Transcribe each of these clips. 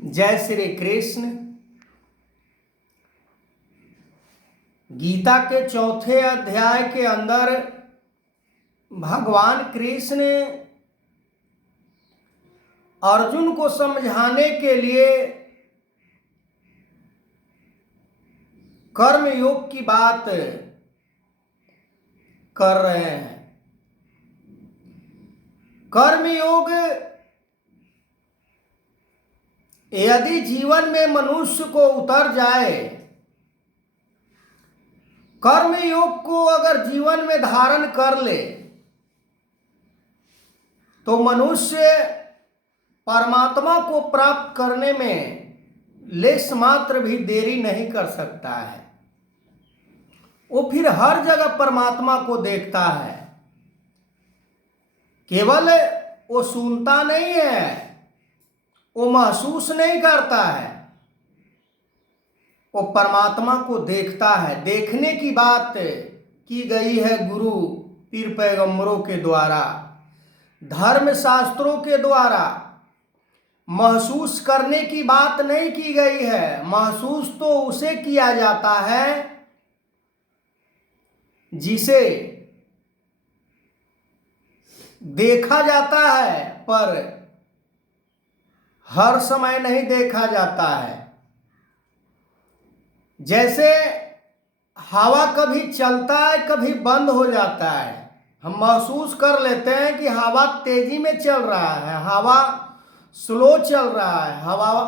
जय श्री कृष्ण। गीता के चौथे अध्याय के अंदर भगवान कृष्ण अर्जुन को समझाने के लिए कर्म योग की बात कर रहे हैं। कर्म योग यदि जीवन में मनुष्य को उतर जाए, कर्म योग को अगर जीवन में धारण कर ले तो मनुष्य परमात्मा को प्राप्त करने में लेश मात्र भी देरी नहीं कर सकता है। वो फिर हर जगह परमात्मा को देखता है। केवल वो सुनता नहीं है, वो महसूस नहीं करता है, वो परमात्मा को देखता है। देखने की बात की गई है गुरु पीर पैगंबरों के द्वारा, धर्म शास्त्रों के द्वारा। महसूस करने की बात नहीं की गई है। महसूस तो उसे किया जाता है जिसे देखा जाता है, पर हर समय नहीं देखा जाता है। जैसे हवा कभी चलता है, कभी बंद हो जाता है। हम महसूस कर लेते हैं कि हवा तेजी में चल रहा है, हवा स्लो चल रहा है,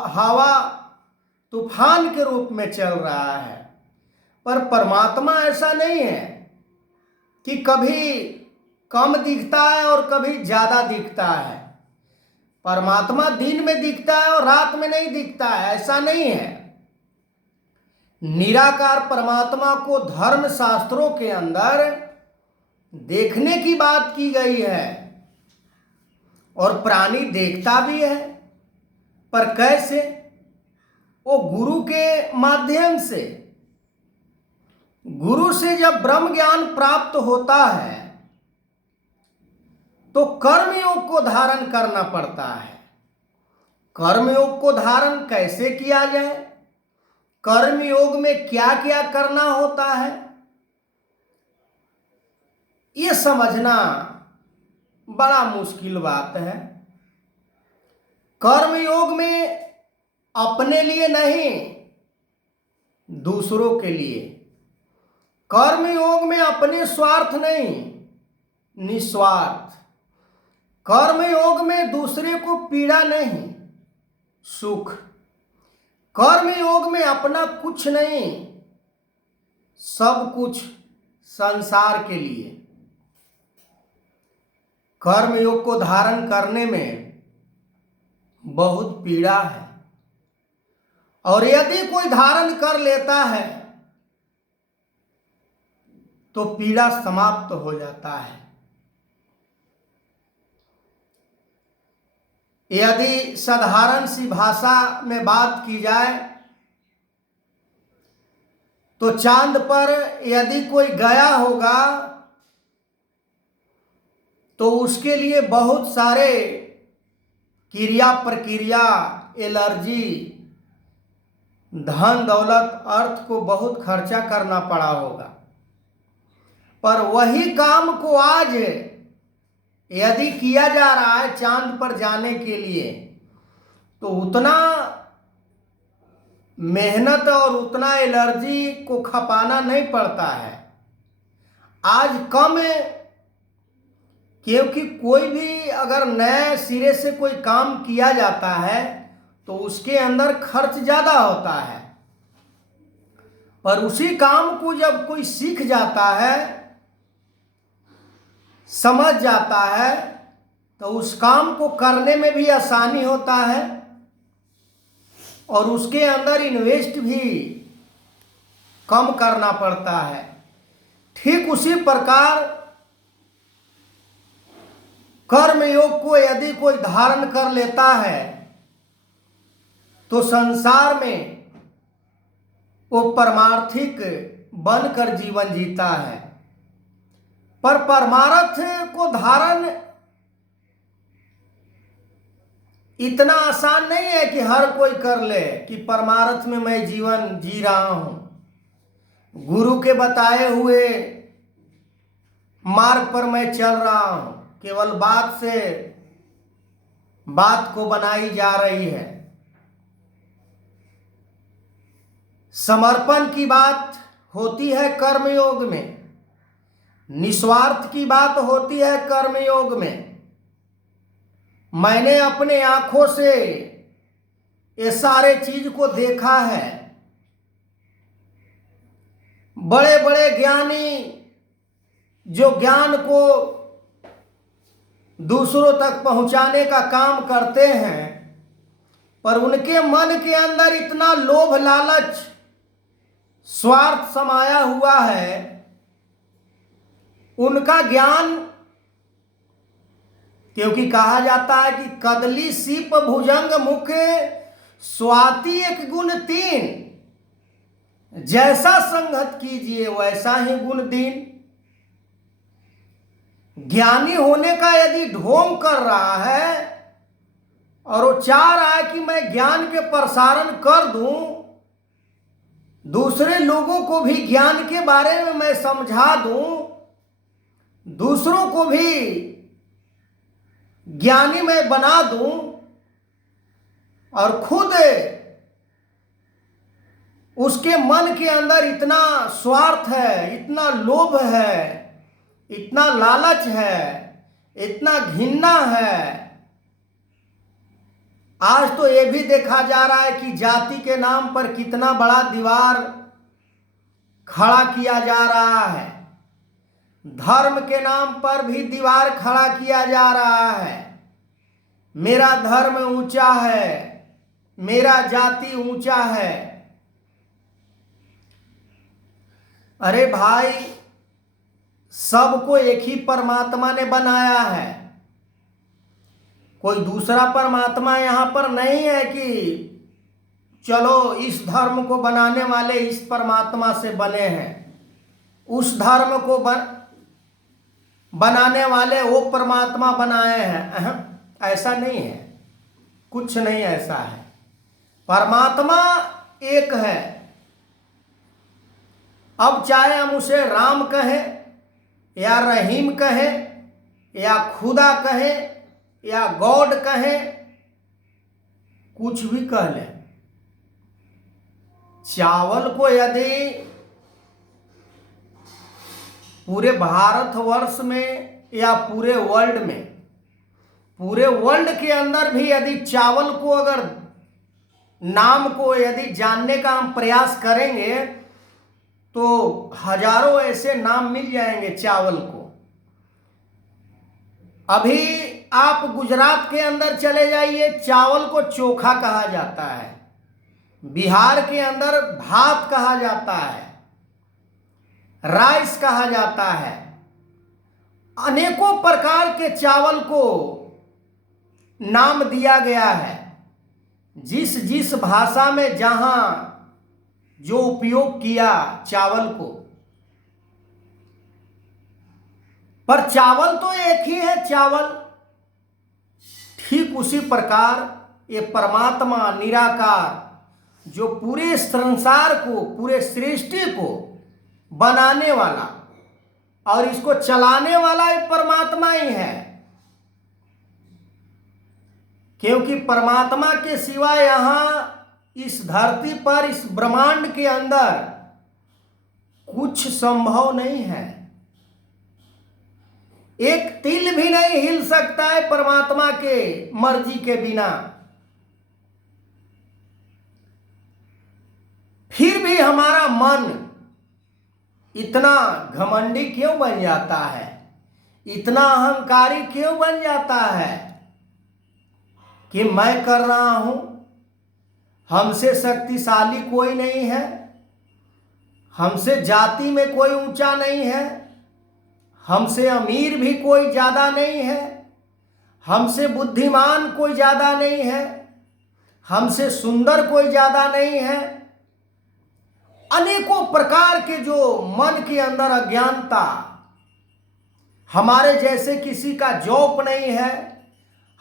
हवा तूफान के रूप में चल रहा है। पर परमात्मा ऐसा नहीं है कि कभी कम दिखता है और कभी ज्यादा दिखता है। परमात्मा दिन में दिखता है और रात में नहीं दिखता है, ऐसा नहीं है। निराकार परमात्मा को धर्म शास्त्रों के अंदर देखने की बात की गई है और प्राणी देखता भी है, पर कैसे? वो गुरु के माध्यम से। गुरु से जब ब्रह्म ज्ञान प्राप्त होता है तो कर्मयोग को धारण करना पड़ता है। कर्मयोग को धारण कैसे किया जाए, कर्मयोग में क्या क्या करना होता है, ये समझना बड़ा मुश्किल बात है। कर्मयोग में अपने लिए नहीं, दूसरों के लिए। कर्मयोग में अपने स्वार्थ नहीं, निस्वार्थ। कर्मयोग में दूसरे को पीड़ा नहीं, सुख। कर्मयोग में अपना कुछ नहीं, सब कुछ संसार के लिए। कर्मयोग को धारण करने में बहुत पीड़ा है, और यदि कोई धारण कर लेता है तो पीड़ा समाप्त हो जाता है। यदि साधारण सी भाषा में बात की जाए तो चांद पर यदि कोई गया होगा तो उसके लिए बहुत सारे क्रिया प्रक्रिया, एलर्जी, धन दौलत, अर्थ को बहुत खर्चा करना पड़ा होगा। पर वही काम को आज यदि किया जा रहा है चांद पर जाने के लिए, तो उतना मेहनत और उतना एलर्जी को खपाना नहीं पड़ता है आज कम। क्योंकि कोई भी अगर नए सिरे से कोई काम किया जाता है तो उसके अंदर खर्च ज्यादा होता है, पर उसी काम को जब कोई सीख जाता है, समझ जाता है, तो उस काम को करने में भी आसानी होता है और उसके अंदर इन्वेस्ट भी कम करना पड़ता है। ठीक उसी प्रकार कर्मयोग को यदि कोई धारण कर लेता है तो संसार में वो परमार्थिक बनकर जीवन जीता है। पर परमार्थ को धारण इतना आसान नहीं है कि हर कोई कर ले कि परमार्थ में मैं जीवन जी रहा हूं, गुरु के बताए हुए मार्ग पर मैं चल रहा हूं, केवल बात से बात को बनाई जा रही है। समर्पण की बात होती है कर्मयोग में, निस्वार्थ की बात होती है कर्मयोग में। मैंने अपने आंखों से ये सारे चीज को देखा है। बड़े बड़े ज्ञानी जो ज्ञान को दूसरों तक पहुंचाने का काम करते हैं, पर उनके मन के अंदर इतना लोभ लालच स्वार्थ समाया हुआ है, उनका ज्ञान, क्योंकि कहा जाता है कि कदली सीप भुजंग मुख स्वाति एक गुण तीन, जैसा संगत कीजिए वैसा ही गुण दीन। ज्ञानी होने का यदि ढोंग कर रहा है और वो चाह रहा है कि मैं ज्ञान के प्रसारण कर दूं, दूसरे लोगों को भी ज्ञान के बारे में मैं समझा दूं, दूसरों को भी ज्ञानी मैं बना दूं, और खुद उसके मन के अंदर इतना स्वार्थ है, इतना लोभ है, इतना लालच है, इतना घिन्ना है। आज तो ये भी देखा जा रहा है कि जाति के नाम पर कितना बड़ा दीवार खड़ा किया जा रहा है, धर्म के नाम पर भी दीवार खड़ा किया जा रहा है। मेरा धर्म ऊंचा है, मेरा जाति ऊंचा है। अरे भाई, सबको एक ही परमात्मा ने बनाया है, कोई दूसरा परमात्मा यहां पर नहीं है कि चलो इस धर्म को बनाने वाले इस परमात्मा से बने हैं, उस धर्म को बनाने वाले वो परमात्मा बनाए हैं। ऐसा नहीं है, कुछ नहीं ऐसा है। परमात्मा एक है। अब चाहे हम उसे राम कहें या रहीम कहें या खुदा कहें या गॉड कहें, कुछ भी कह लें, चावल को यदि पूरे भारतवर्ष में या पूरे वर्ल्ड के अंदर भी यदि चावल को अगर नाम को यदि जानने का हम प्रयास करेंगे तो हजारों ऐसे नाम मिल जाएंगे चावल को। अभी आप गुजरात के अंदर चले जाइए, चावल को चोखा कहा जाता है। बिहार के अंदर भात कहा जाता है, राइस कहा जाता है। अनेकों प्रकार के चावल को नाम दिया गया है, जिस जिस भाषा में जहां जो उपयोग किया चावल को। पर चावल तो एक ही है, चावल। ठीक उसी प्रकार ये परमात्मा निराकार जो पूरे संसार को, पूरे सृष्टि को बनाने वाला और इसको चलाने वाला ये परमात्मा ही है, क्योंकि परमात्मा के सिवा यहां इस धरती पर, इस ब्रह्मांड के अंदर कुछ संभव नहीं है। एक तिल भी नहीं हिल सकता है परमात्मा के मर्जी के बिना। फिर भी हमारा मन इतना घमंडी क्यों बन जाता है, इतना अहंकारी क्यों बन जाता है कि मैं कर रहा हूं, हमसे शक्तिशाली कोई नहीं है, हमसे जाति में कोई ऊंचा नहीं है, हमसे अमीर भी कोई ज्यादा नहीं है, हमसे बुद्धिमान कोई ज्यादा नहीं है, हमसे सुंदर कोई ज्यादा नहीं है। अनेकों प्रकार के जो मन के अंदर अज्ञानता, हमारे जैसे किसी का जॉब नहीं है,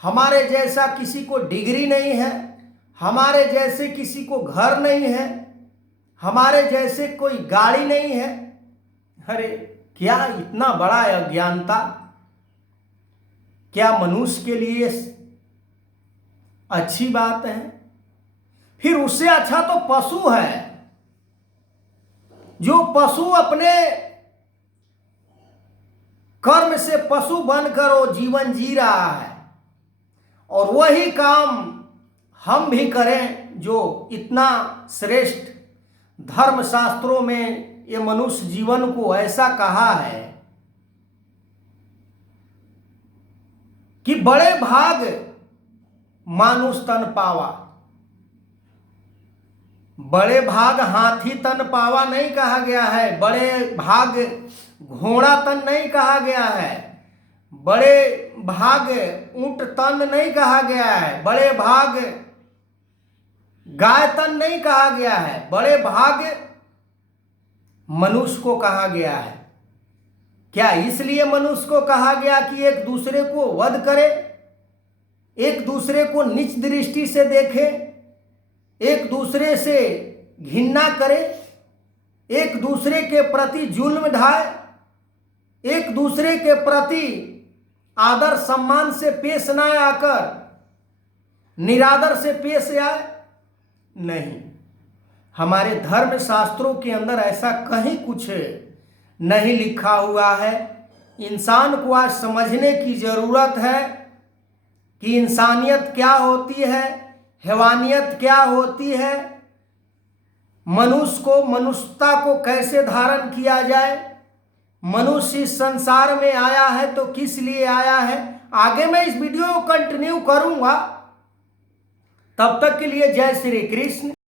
हमारे जैसा किसी को डिग्री नहीं है, हमारे जैसे किसी को घर नहीं है, हमारे जैसे कोई गाड़ी नहीं है। अरे क्या इतना बड़ा अज्ञानता! क्या मनुष्य के लिए अच्छी बात है? फिर उससे अच्छा तो पशु है, जो पशु अपने कर्म से पशु बनकर वो जीवन जी रहा है, और वही काम हम भी करें जो इतना श्रेष्ठ धर्मशास्त्रों में ये मनुष्य जीवन को ऐसा कहा है कि बड़े भाग मानुष तन पावा। बड़े भाग हाथी तन पावा नहीं कहा गया है, बड़े भाग घोड़ा तन नहीं कहा गया है, बड़े भाग ऊंट तन नहीं कहा गया है, बड़े भाग गाय तन नहीं कहा गया है, बड़े भाग मनुष्य को कहा गया है। क्या इसलिए मनुष्य को कहा गया कि एक दूसरे को वध करे, एक दूसरे को नीच दृष्टि से देखे, एक दूसरे से घृणा करे, एक दूसरे के प्रति जुल्म ढाए, एक दूसरे के प्रति आदर सम्मान से पेश न आकर निरादर से पेश आए? नहीं, हमारे धर्म शास्त्रों के अंदर ऐसा कहीं कुछ नहीं लिखा हुआ है। इंसान को आज समझने की जरूरत है कि इंसानियत क्या होती है, हैवानियत क्या होती है, मनुष्य को मनुष्यता को कैसे धारण किया जाए, मनुष्य इस संसार में आया है तो किस लिए आया है। आगे मैं इस वीडियो को कंटिन्यू करूंगा। तब तक के लिए जय श्री कृष्ण।